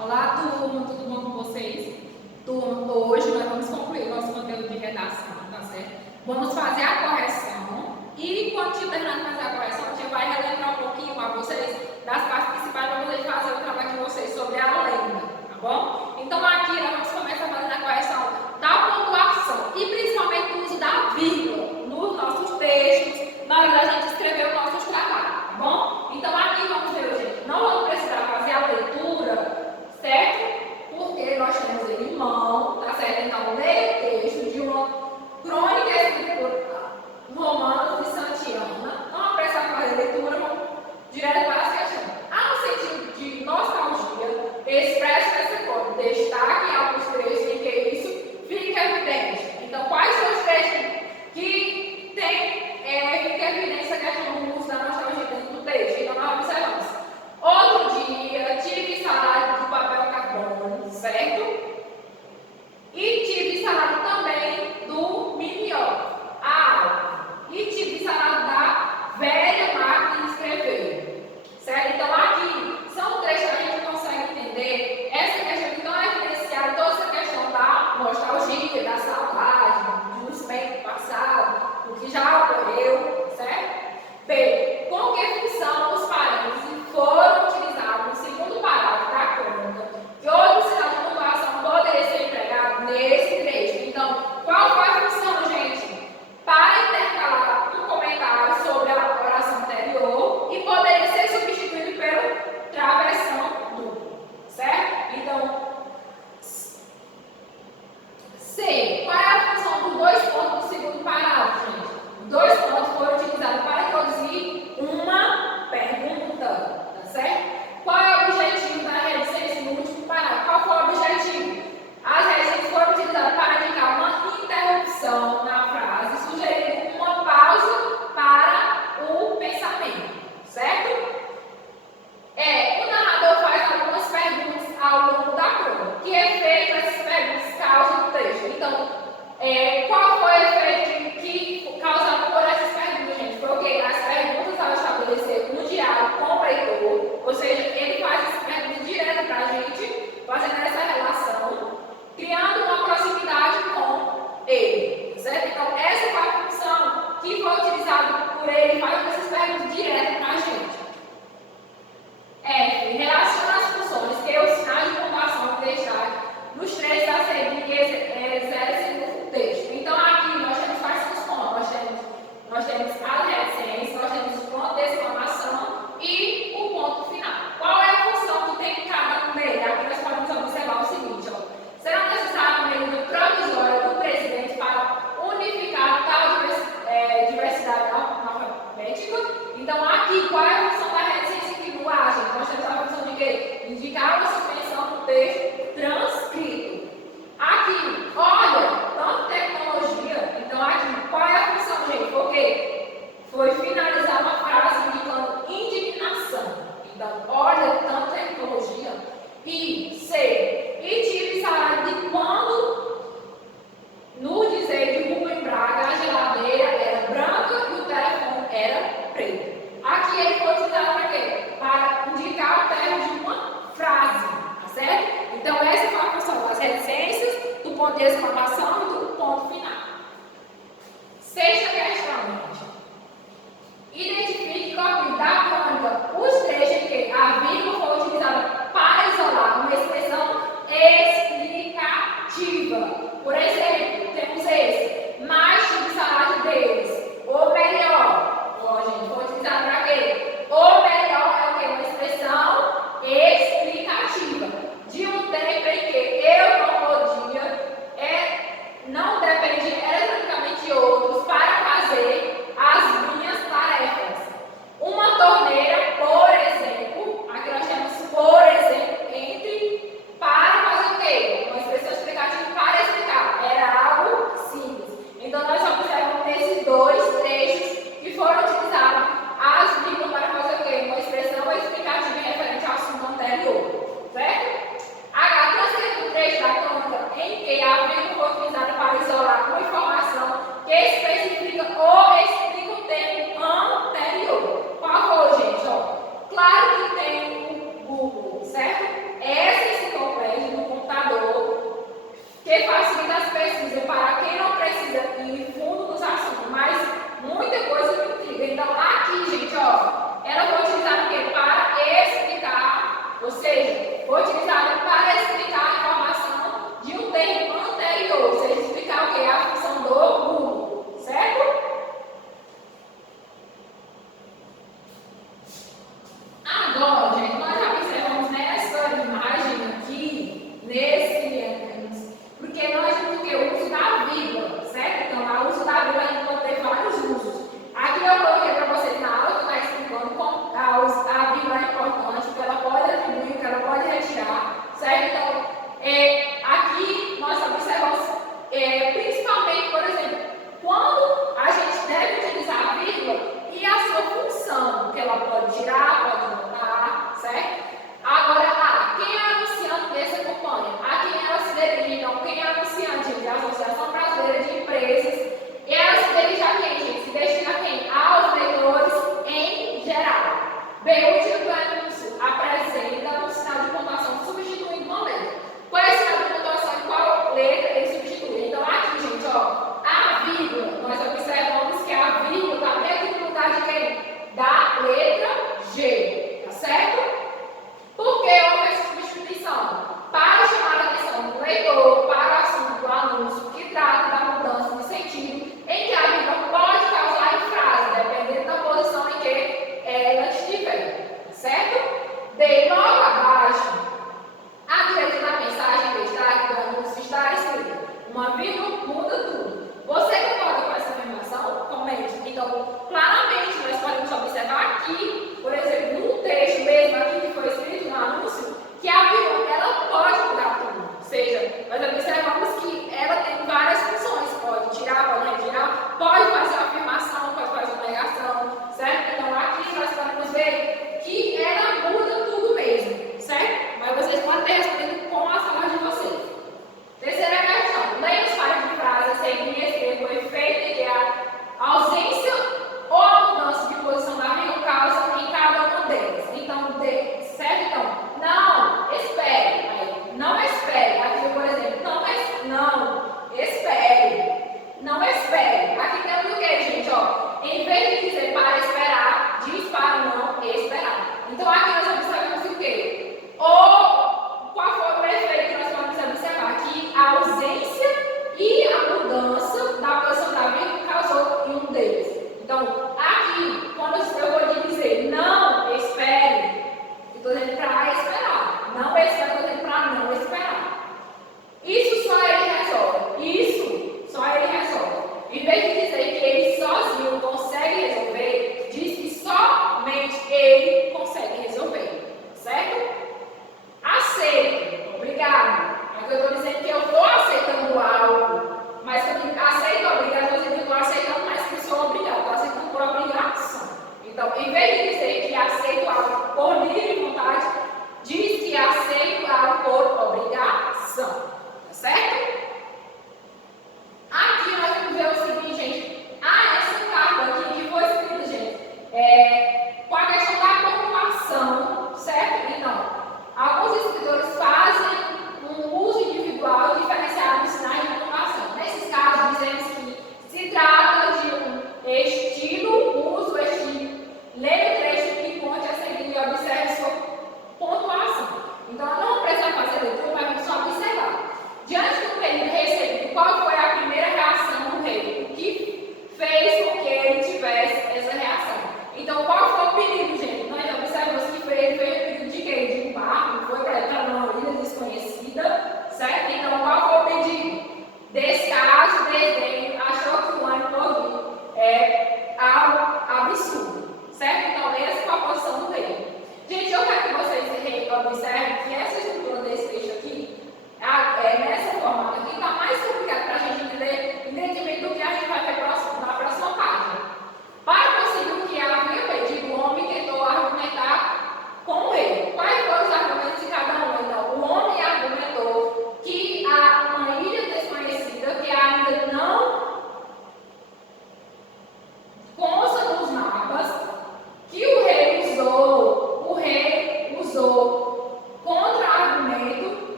Olá, turma, tudo bom com vocês? Turma, hoje nós vamos concluir nosso conteúdo de redação, tá certo? Vamos fazer a correção e quando estiver terminando de fazer a correção, a gente vai relembrar um pouquinho a vocês das partes principais para poder fazer o trabalho de vocês sobre a lenda, tá bom? Então aqui nós vamos começar fazendo a correção da pontuação e principalmente do uso da vírgula nos nossos textos, na hora da gente escrever os nossos trabalhos, tá bom? Então aqui vamos ver, gente, não vamos precisar fazer a leitura, certo? Porque nós temos ele em mão, tá certo? Então, leia o texto de uma crônica escrita por Romanos de Santiana. Não apressa a fazer a leitura, vamos direto para as questões. Há um sentido de nostalgia, expresso nesse código. Destaque alguns trechos em que isso fica evidente. Então, quais são os trechos que fica evidente essa questão do uso da nostalgia dentro do texto? Então, nós observamos. Outro dia, tive salário do papel carbono, certo? E tive salário também do mimeógrafo, e tive salário da velha máquina de escrever, certo? Então, aqui são trechos que a gente consegue entender essa questão que não é evidenciada, toda essa questão da nostalgia, da saudade, do tempo passado, do que já ocorreu, certo? B. Com que função os parênteses foram utilizados no segundo parágrafo da crônica? Que outro sinal de pontuação poderia ser empregado nesse trecho? Então, qual foi a função, gente? Para intercalar um comentário sobre a oração anterior e poderia ser substituído pelo travessão duplo, certo? Então, C. Qual é a função dos dois pontos do segundo parágrafo, gente? Os dois pontos foram utilizados para introduzir uma pergunta, tá certo? Qual é o objetivo da reticência no último parágrafo? Qual foi o objetivo? As reticências foram utilizadas para indicar uma interrupção na frase, sugerindo uma pausa para o pensamento, certo? O narrador faz algumas perguntas ao longo da crônica. Que efeito essas perguntas causam no texto? Então, qual foi o efeito que causado por essas perguntas, gente? Porque as perguntas ao estabelecer um diálogo com o leitor, ou seja, ele faz essas perguntas direto para a gente, fazendo essa relação, criando uma proximidade com ele, certo? Então, essa foi a função que foi utilizada por ele, fazendo essas perguntas direto para a gente. F. Relaciona as funções que os sinais de pontuação que deixar nos trechos a seguir exercem no texto. Então, aqui nós temos quais são os pontos? Nós temos as reticências, nós temos o ponto de exclamação e o ponto final. Qual é a função que tem cada um deles? Aqui nós podemos observar o seguinte: será necessária uma medida provisória do presidente para unificar tal diversidade alfabética? Então, aqui, qual é a função da reticência que não age? Nós temos a função de quê? Indicar uma suspensão do texto transcrito. Aqui, olha, tanto tecnologia, então aqui, qual é a função, gente? Porque foi finalizar uma frase indicando indignação. Então, olha, tanto tecnologia. E C. E tive salário de quando, no dizer de Rubem Braga, a geladeira era branca e o telefone era preto. Aqui ele foi utilizado para quê? Para indicar o término de uma frase, tá certo? Então, essa foi a função das reticências, do ponto de exclamação e do ponto final. Sexta questão, gente. Identifique copie da crônica os trechos em que a vírgula foi utilizada para isolar uma expressão explicativa. Por exemplo, temos esse, mais tive salário deles, ou melhor. Gente, foi utilizado para quê? Ou melhor é o quê? Uma expressão explicativa de um tempo em que eu não podia, não dependia eletronicamente de outros para fazer as minhas tarefas. Uma torneira, por exemplo, aqui nós temos por exemplo, entre, para fazer o quê? Uma expressão explicativa para explicar. Era algo simples. Então, nós observamos esses dois trechos que foram utilizados as vírgulas para fazer o quê? Uma expressão explicativa referente ao assunto anterior, certo? H. Transcreve o trecho da crônica em que a vírgula foi utilizada para isolar uma informação que especifica ou explica o tempo anterior. Qual foi, gente? Claro que tem o Google, certo? Essa B, o último do anúncio apresenta um sinal de pontuação substituindo uma letra. Qual é o sinal de pontuação e qual letra ele substitui? Então, aqui, gente, ó, a vírgula, nós observamos que a vírgula está bem aqui no lugar de quem? Da letra G, tá certo? Por que houve essa substituição? Para chamar a atenção do leitor para o assunto do anúncio que trata da mudança de sentido em que a vírgula pode causar em frase, dependendo da posição em que ela estiver, certo? D, logo abaixo, à direita da mensagem do destaque do anúncio está escrito: uma vírgula muda tudo. Você concorda com essa afirmação? Comente. Então, claramente, nós podemos observar aqui, por exemplo, no texto mesmo aqui que foi escrito no anúncio, que a vírgula ela pode mudar tudo. Ou seja, nós observamos que ela tem várias funções. Pode tirar, pode retirar, pode fazer uma afirmação, pode fazer uma negação, certo? Então, aqui nós podemos ver que ela muda tudo mesmo, certo? Mas vocês podem ter respondido com a sala de vocês. Terceira questão. Leia os pares de frase a seguir e escreva o efeito em que a ausência ou a mudança de posição da vírgula causa em cada uma delas. Então, certo? Então, não espere. Aí, não espere. Aqui, por exemplo, não espere. Não espere. Aqui temos o que, gente? Ó, em vez de dizer para esperar, diz para não esperar. Então, aqui nós observamos o quê? Ou qual foi o efeito que nós podemos observar? Que a ausência e a mudança da posição da vírgula causou em um deles. Então, aqui, quando eu vou dizer não espere, eu estou dizendo para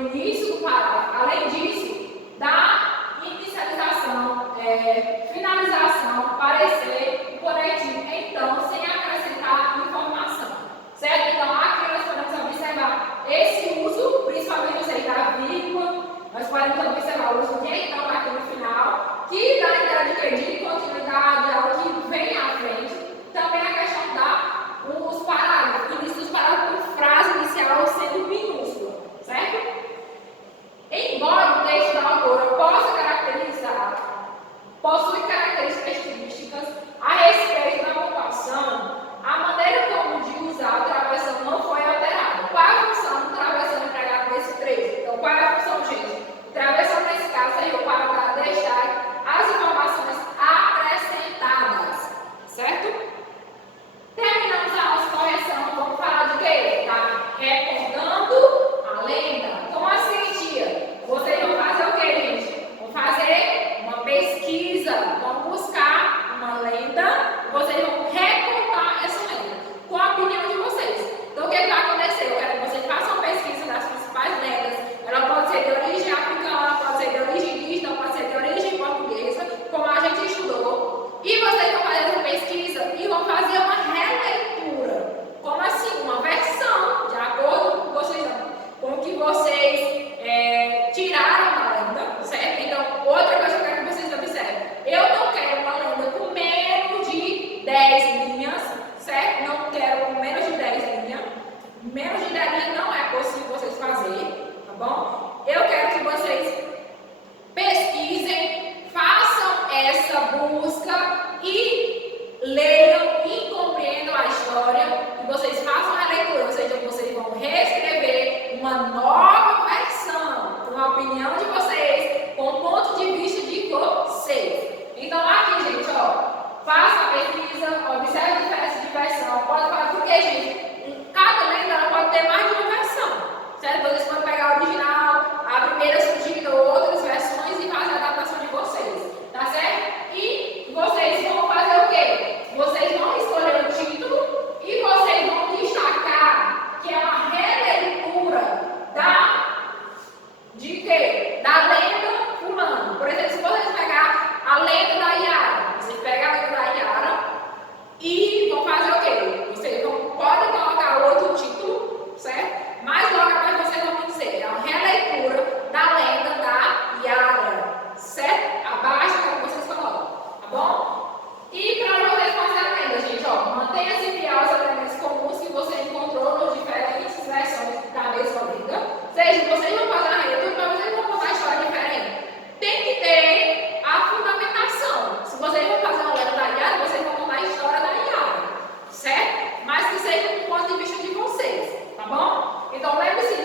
início do parágrafo. Além disso, da inicialização, finalização, parecer, conectivo, então, sem acrescentar informação. Certo? Então, aqui nós podemos observar esse uso, principalmente o da vírgula, nós podemos observar o uso de então aqui no final, que dá a ideia de que de continuidade, algo que vem à frente. Também a questão dos parágrafos, início dos parágrafos com frase inicial sendo minúscula, certo? Embora o texto da autora possui características a respeito da pontuação, a maneira como de usar a travessão não foi alterada. Qual é a função do travessão empregado nesse trecho? Então, qual é a função, gente? O travessão, nesse caso, seria para dar destaque às informações acrescentadas, certo? Terminamos a nossa correção. Vamos falar de quê? Tá recordando a lenda. Como assim, tia? Vocês vão fazer o quê, gente? Vão fazer uma pesquisa. Vão buscar uma lenda. Vocês vão recontar essa lenda com a opinião de vocês. Então, o que vai acontecer? Eu quero que vocês façam uma pesquisa das principais lendas. Ela pode ser de origem africana, pode ser de origem indígena, pode ser de origem portuguesa, como a gente estudou. E vocês vão fazer essa pesquisa e vão fazer uma releitura. Como assim? Uma versão, de acordo com o que vocês tiraram da lenda, certo? Então, outra coisa que eu quero que vocês observem. Eu não quero uma lenda com menos de 10 linhas, certo? Não quero com menos de 10 linhas. Menos de 10 linhas não é possível vocês fazerem, tá bom? Eu quero que vocês pesquisem, façam essa busca e leiam e compreendam a história, que vocês façam a leitura, ou seja, vocês vão reescrever uma nova versão, com a opinião de vocês, com o ponto de vista de vocês. Então aqui, gente, ó, faça a pesquisa, observe a diferença de versão, pode falar porque, gente, cada lenda ela pode ter mais de uma versão, certo? Vocês podem pegar a original, a primeira surgida, outras versões e fazer a adaptação de vocês, tá certo? E vocês vão fazer o quê? Vocês vão escolher o título e vocês vão destacar que é uma releitura de quê? Da lenda fulana. Por exemplo, se vocês pegar a lenda da Yara, vocês pegam a lenda da Yara e vão fazer o quê? Vocês podem colocar outro título, certo? Mas logo mais vocês vão dizer, é uma releitura da lenda da Yara, certo? Abaixo é o que vocês colocam, tá bom? E para vocês fazer a lenda, gente, ó, mantenha-se fiel aos elementos comuns que você encontrou nas diferentes versões da mesma lenda. Ou seja, vocês vão fazer a releitura, mas vocês vão contar a história diferente. Tem que ter a fundamentação. Se vocês vão fazer uma lenda da Yara, vocês vão contar a história da Yara, certo? Mas que seja do ponto de vista de vocês, tá bom? Então lembre-se